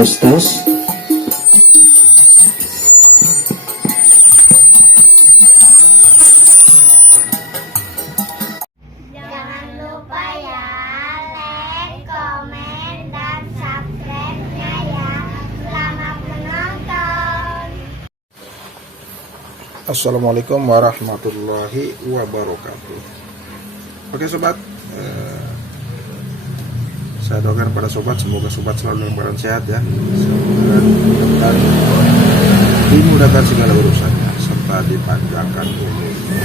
tes. Jangan lupa ya, like, komen, dan subscribe-nya ya. Selamat menonton. Assalamualaikum warahmatullahi wabarakatuh. Oke sobat, saya doakan pada sobat, semoga sobat selalu dalam keadaan sehat ya, dan dimudahkan segala urusannya serta dipanjangkan umurnya.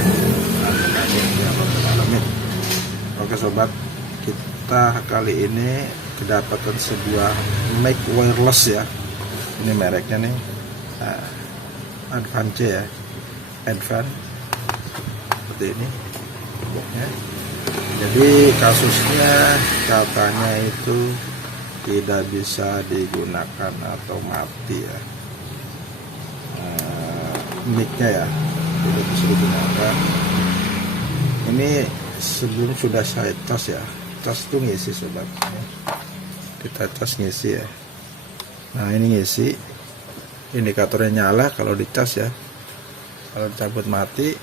Amin ya rabbal alamin. Oke sobat, kita kali ini kedapatan sebuah mic wireless ya. Ini mereknya nih Advance ya, Advance seperti ini boxnya. Jadi kasusnya katanya itu tidak bisa digunakan atau mati ya, mic-nya ya tidak bisa digunakan. Ini sebelum sudah saya cas ya, cas itu ngisi sobat, kita cas ngisi ya. Nah ini ngisi, indikatornya nyala kalau dicas ya, kalau dicabut mati.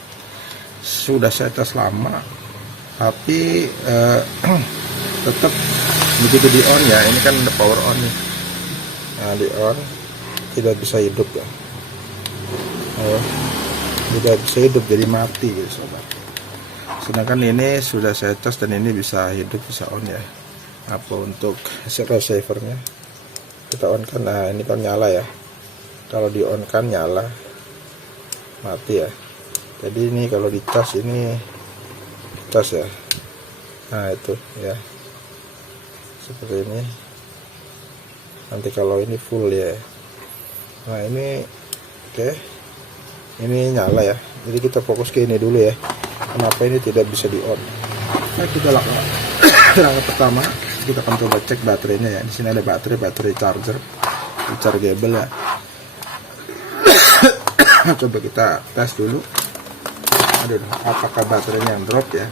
Sudah saya cas lama, tapi tetap begitu di on ya, ini kan ada power on nih. Nah di on tidak bisa hidup ya, tidak bisa hidup, jadi mati gitu sobat. Sedangkan ini sudah saya cas dan ini bisa hidup, bisa on ya. Apa untuk receivernya kita on kan, nah ini kan nyala ya, kalau di on kan nyala, mati ya. Jadi ini kalau di cas ini cas ya, nah itu ya seperti ini. Nanti kalau ini full ya, nah ini oke, ini nyala ya. Jadi kita fokus ke ini dulu ya, kenapa ini tidak bisa di on. Nah kita lakukan langkah pertama, kita akan coba cek baterainya ya. Di sini ada baterai charger rechargeable ya. Coba kita tes dulu. Aduh, apakah baterainya yang drop ya.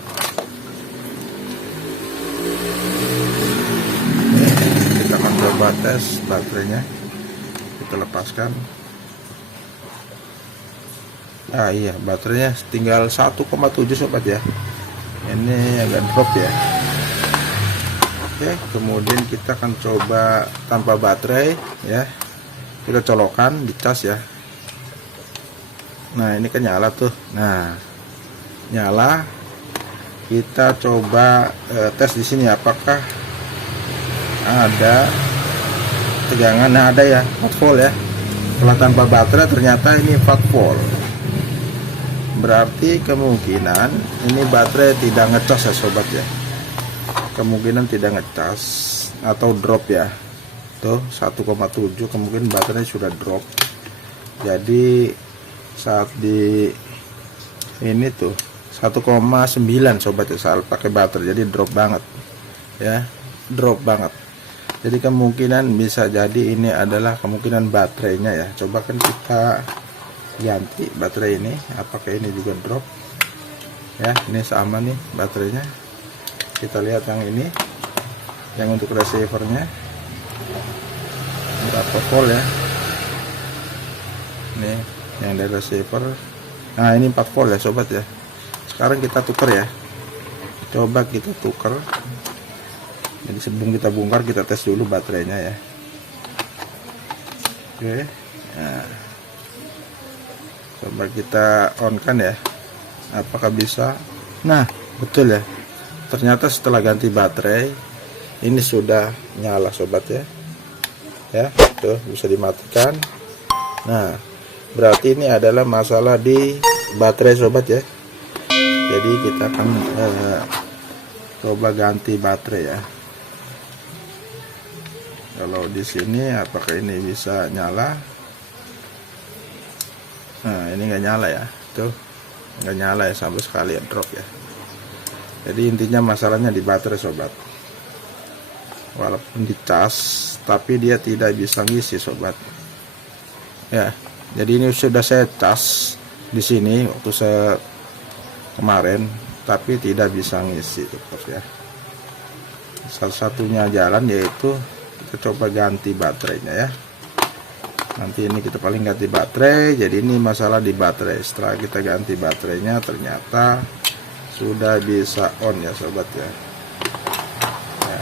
Kita akan coba tes baterainya, kita lepaskan. Ah iya, baterainya tinggal 1,7 sobat ya, ini agak drop ya. Oke, kemudian kita akan coba tanpa baterai ya, kita colokan di cas ya. Nah ini kan nyala tuh, nah nyala. Kita coba tes di sini apakah ada tegangan. Nah ada ya, 4 volt ya. Setelah tanpa baterai ternyata ini 4 volt, berarti kemungkinan ini baterai tidak ngecas ya sobat ya, kemungkinan tidak ngecas atau drop ya. Tuh 1,7, kemungkinan baterai sudah drop. Jadi saat di ini tuh 1,9 sobat ya, saat pakai baterai, jadi drop banget ya, drop banget. Jadi kemungkinan bisa jadi ini adalah kemungkinan baterainya ya. Coba kan kita ganti baterai ini, apakah ini juga drop ya. Ini sama nih baterainya, kita lihat yang ini, yang untuk receivernya berapa volt ya. Nih yang dari receiver, nah ini 4 volt ya sobat ya. Sekarang kita tuker ya, coba kita tuker. Jadi sebelum kita bongkar, kita tes dulu baterainya ya. Oke, nah coba kita on kan ya, apakah bisa. Nah betul ya, ternyata setelah ganti baterai ini sudah nyala sobat ya. Ya tuh bisa dimatikan. Nah berarti ini adalah masalah di baterai sobat ya. Jadi kita akan coba ganti baterai ya. Kalau di sini apakah ini bisa nyala? Nah ini nggak nyala ya, tuh nggak nyala ya, sama sekali ya, drop ya. Jadi intinya masalahnya di baterai sobat. Walaupun dicas tapi dia tidak bisa ngisi sobat ya. Jadi ini sudah saya cas di sini waktu saya kemarin, tapi tidak bisa ngisi terus ya. Salah satunya jalan yaitu kita coba ganti baterainya ya. Nanti ini kita paling ganti baterai. Jadi ini masalah di baterai. Setelah kita ganti baterainya ternyata sudah bisa on ya sobat ya. Ya,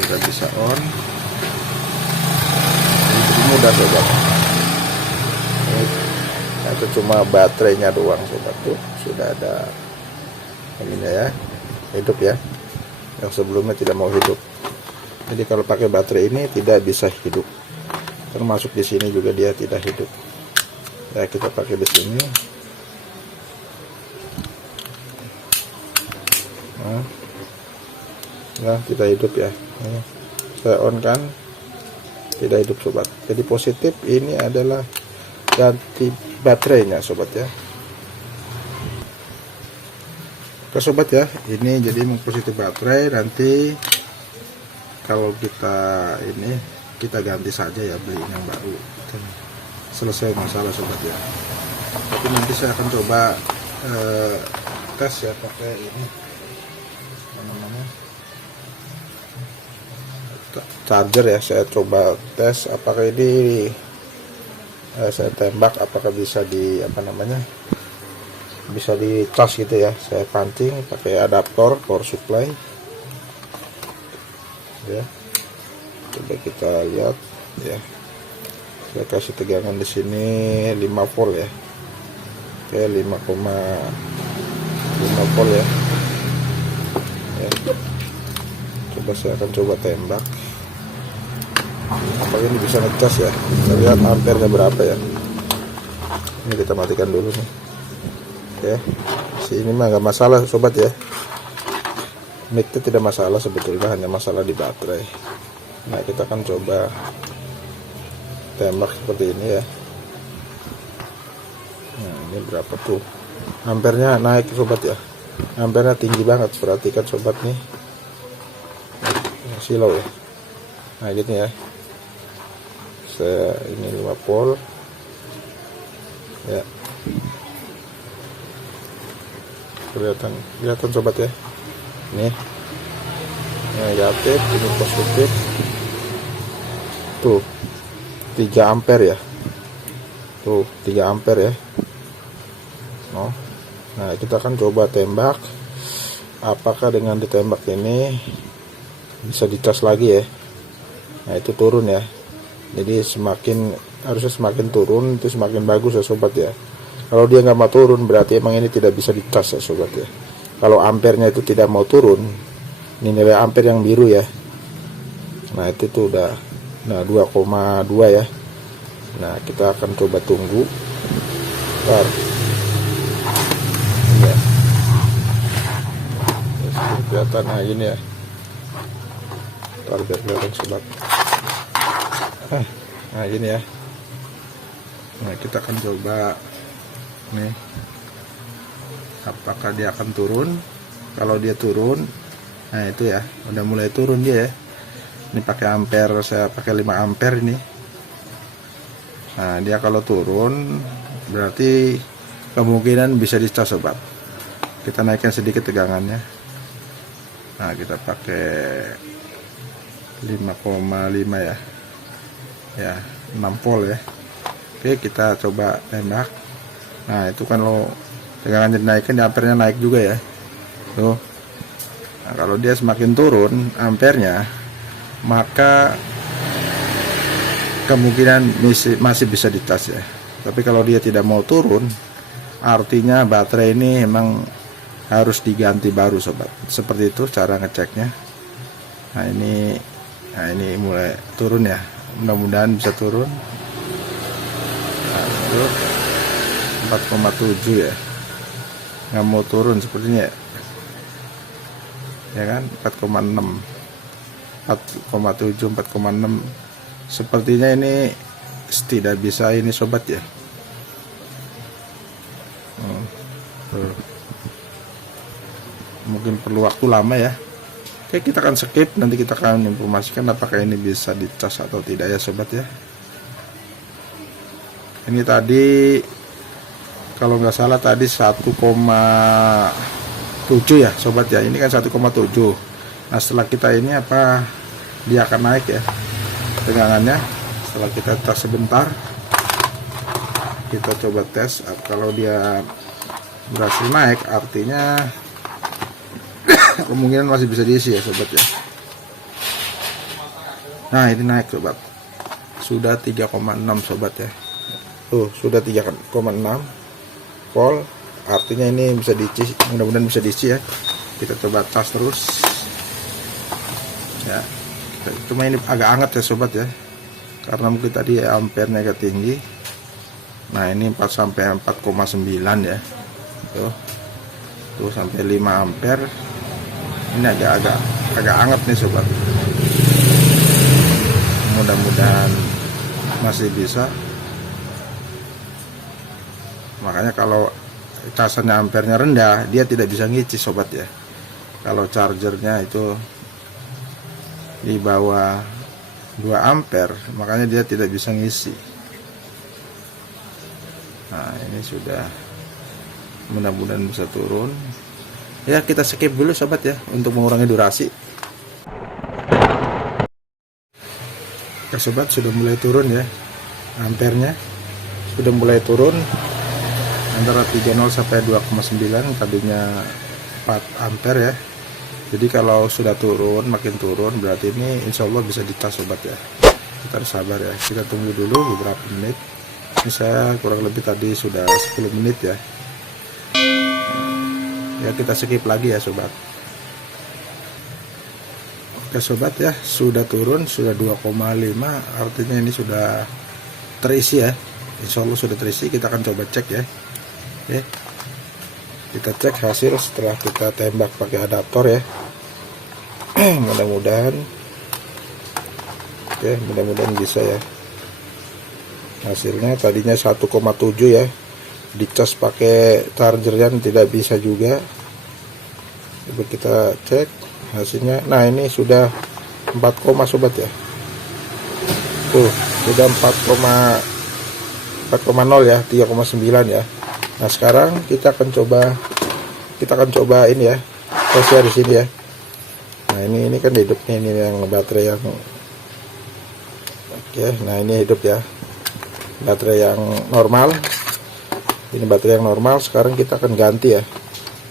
sudah bisa on. Ini mudah sobat. Itu cuma baterainya doang sobat tuh. Sudah ada ininya ya, hidup ya. Yang sebelumnya tidak mau hidup. Jadi kalau pakai baterai ini tidak bisa hidup. Termasuk di sini juga dia tidak hidup. Ya, kita pakai di sini. Nah, tidak hidup ya. Saya on kan, tidak hidup sobat. Jadi positif ini adalah ganti baterainya sobat ya. Oke sobat ya, ini jadi positif baterai. Nanti kalau kita ini kita ganti saja ya, beli yang baru. Selesai masalah sobat ya. Tapi nanti saya akan coba tes ya pakai ini namanya charger ya. Saya coba tes apakah ini saya tembak apakah bisa di bisa dicas gitu ya. Saya pancing pakai adaptor power supply ya. Coba kita lihat ya. Saya kasih tegangan di sini 5 volt ya. Oke, 5,5 volt ya. Coba saya akan coba tembak. Apakah ini bisa ngecas ya? Kita lihat ampernya berapa ya. Ini kita matikan dulu nih. Oke. Ini mah nggak masalah sobat ya. Mic itu tidak masalah sebetulnya, hanya masalah di baterai. Nah, kita akan coba tembak seperti ini ya. Nah, ini berapa tuh? Ampernya naik sobat ya. Ampernya tinggi banget, perhatikan sobat nih. Silau ya. Nah, gitu ya. Saya ini 5 volt. Ya. Kelihatan sobat ya. Nih. Negatif, ini positif. Tuh 3 ampere ya. Tuh 3 ampere ya. Nah, kita akan coba tembak. Apakah dengan ditembak ini bisa dicas lagi ya. Nah, itu turun ya. Jadi harusnya semakin turun itu semakin bagus ya sobat ya. Kalau dia nggak mau turun berarti emang ini tidak bisa dicas ya sobat ya. Kalau ampernya itu tidak mau turun, ini nilai ampere yang biru ya. Nah, itu tuh udah 2,2 ya. Nah, kita akan coba tunggu. Bentar. Ya. Kelihatan gini ya. Bentar biar kelihatan sobat. Nah, gini ya. Nah, kita akan coba nih. Apakah dia akan turun? Kalau dia turun, nah itu ya, udah mulai turun dia ya. Ini pakai ampere, saya pakai 5 ampere ini. Nah, dia kalau turun berarti kemungkinan bisa dicas sobat. Kita naikkan sedikit tegangannya. Nah, kita pakai 5,5 ya. Ya, 6 volt ya. Oke, kita coba tembak. Nah, itu kan lo tegangannya dinaikkan, ampernya naik juga ya. Tuh. Nah, kalau dia semakin turun ampernya, maka kemungkinan masih bisa dicas ya. Tapi kalau dia tidak mau turun, artinya baterai ini emang harus diganti baru sobat. Seperti itu cara ngeceknya. Nah, ini mulai turun ya. Mudah-mudahan bisa turun. Nah, itu 4,7 ya. Nggak mau turun sepertinya ya kan. 4,6 4,7 4,6 sepertinya ini tidak bisa ini sobat ya. Mungkin perlu waktu lama ya. Oke, kita akan skip, nanti kita akan informasikan apakah ini bisa dicas atau tidak ya sobat ya. Ini tadi kalau nggak salah tadi 1,7 ya sobat ya. Ini kan 1,7. Nah, setelah kita ini dia akan naik ya. tegangannya. Setelah kita tes sebentar, kita coba tes. Kalau dia berhasil naik, artinya kemungkinan masih bisa diisi ya sobat ya. Nah ini naik sobat, sudah 3,6 sobat ya. Sudah 3,6 volt, artinya ini bisa diisi, mudah-mudahan bisa diisi ya. Kita coba cas terus ya. Cuma ini agak hangat ya sobat ya, karena mungkin tadi ampernya agak tinggi. Nah ini 4 sampai 4,9 ya, tuh sampai 5 ampere. Ini agak hangat nih sobat. Mudah-mudahan masih bisa. Makanya kalau casannya ampernya rendah, dia tidak bisa ngisi sobat ya. Kalau chargernya itu di bawah 2 ampere, makanya dia tidak bisa ngisi. Nah ini sudah, mudah-mudahan bisa turun ya. Kita skip dulu sobat ya, untuk mengurangi durasi. Oke sobat, sudah mulai turun ya, ampernya sudah mulai turun antara 30 sampai 2,9, tadinya 4 ampere ya. Jadi kalau sudah turun, makin turun, berarti ini insya Allah bisa dicas sobat ya. Kita harus sabar ya, kita tunggu dulu beberapa menit. Ini saya kurang lebih tadi sudah 10 menit ya. Ya kita skip lagi ya sobat. Oke sobat ya, sudah turun, sudah 2,5, artinya ini sudah terisi ya. Insya Allah sudah terisi. Kita akan coba cek ya. Oke, kita cek hasil setelah kita tembak pakai adaptor ya. Mudah-mudahan, oke, mudah-mudahan bisa ya. Hasilnya tadinya 1,7 ya, dicas pakai chargernya tidak bisa juga. Coba kita cek hasilnya. Nah ini sudah 4, sobat ya. Sudah 4,0 ya, 3,9 ya. Nah sekarang kita akan coba ini ya, tes di sini ya. Nah ini kan hidupnya, ini yang baterai yang oke. Nah ini hidup ya, baterai yang normal. Ini baterai yang normal. Sekarang kita akan ganti ya.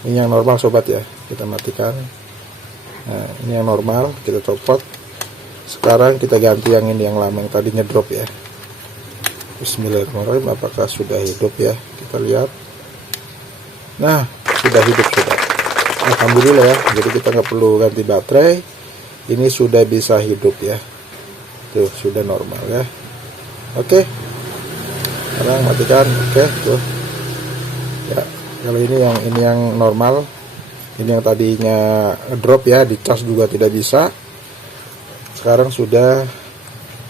Ini yang normal sobat ya, kita matikan. Nah ini yang normal, kita copot. Sekarang kita ganti yang ini, yang lama, yang tadinya drop ya. Bismillahirrahmanirrahim. Apakah sudah hidup ya, kita lihat. Nah sudah hidup sobat, alhamdulillah ya. Jadi kita nggak perlu ganti baterai, ini sudah bisa hidup ya. Tuh sudah normal ya. Oke, sekarang matikan. Oke tuh ya. Kalau ini yang normal, ini yang tadinya drop ya, dicas juga tidak bisa. Sekarang sudah,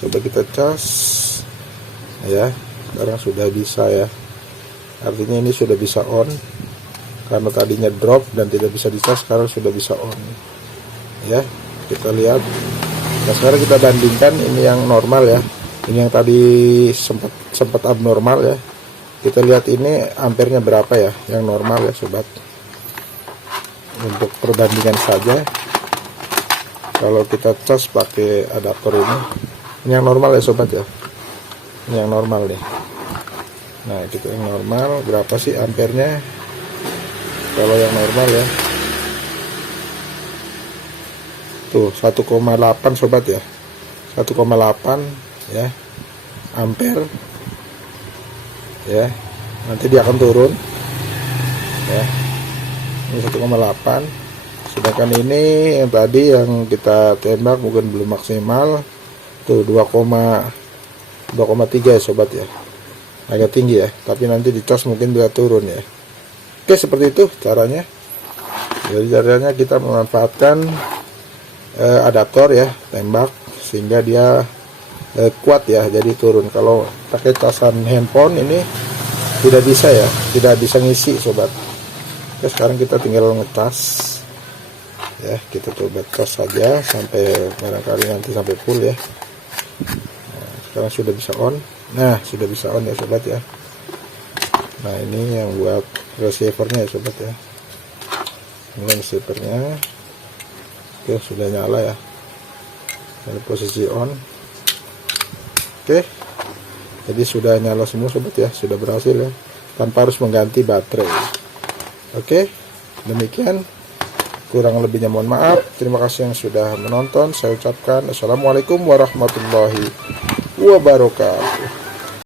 coba kita cas ya. Sekarang sudah bisa ya, artinya ini sudah bisa on, karena tadinya drop dan tidak bisa dicas, sekarang sudah bisa on ya. Kita lihat. Nah sekarang kita bandingkan ini yang normal ya, ini yang tadi sempat abnormal ya. Kita lihat ini ampernya berapa ya, yang normal ya sobat. Untuk perbandingan saja, kalau kita cas pakai adaptor ini yang normal ya sobat ya, ini yang normal nih. Nah kita yang normal berapa sih ampernya? Kalau yang normal ya, tuh 1,8 sobat ya, 1,8 ya ampere ya. Nanti dia akan turun ya, ini 1,8. Sedangkan ini yang tadi yang kita tembak mungkin belum maksimal, tuh 2,3 ya sobat ya, agak tinggi ya, tapi nanti dicas mungkin bisa turun ya. Oke seperti itu caranya. Jadi caranya kita memanfaatkan adaptor ya, tembak, sehingga dia kuat ya, jadi turun. Kalau pakai casan handphone ini tidak bisa ya, tidak bisa ngisi sobat. Oke, sekarang kita tinggal ngecas ya, kita coba cas saja sampai barangkali nanti sampai full ya. Nah, sekarang sudah bisa on. Nah sudah bisa on ya sobat ya. Nah ini yang buat receivernya ya sobat ya, ini receivernya. Oke sudah nyala ya, dari posisi on. Oke, jadi sudah nyala semua sobat ya, sudah berhasil ya, tanpa harus mengganti baterai. Oke, demikian, kurang lebihnya mohon maaf. Terima kasih yang sudah menonton. Saya ucapkan assalamualaikum warahmatullahi wabarakatuh.